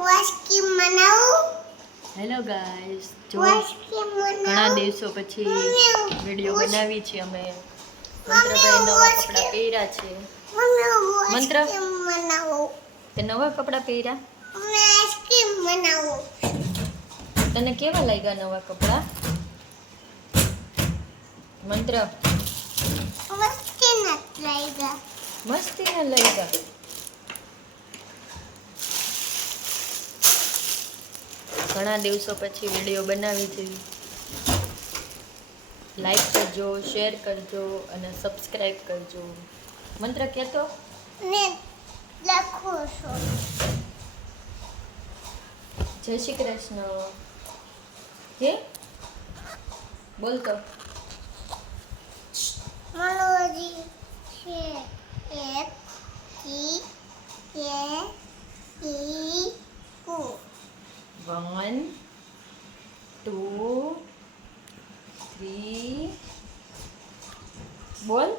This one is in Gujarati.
આઈસ્ક્રીમ બનાવું. હેલો ગાઈસ, જો આઈસ્ક્રીમ ઘણા દિવસો પછી વિડીયો બનાવી છે અમે. મંત્રભાઈ નવા કપડાં પહેર્યા છે. મંત્ર બનાવું. તે નવા કપડાં પહેર્યા? આઈસ્ક્રીમ બનાવું. તને કેવા લાગ્યા નવા કપડાં? મંત્ર મસ્તી નથી લાગ્યા. મસ્તી ના લાગ્યા. ઘણા દિવસો પછી વિડીયો બનાવી છે. લાઈક કરજો, શેર કરજો અને સબસ્ક્રાઈબ કરજો. મંત્ર કહેતો ને લખું છું. જય શ્રી કૃષ્ણ. હે બોલતો મનોજી છે એક કી કે ઈ કુ 1 2 3 બોલ.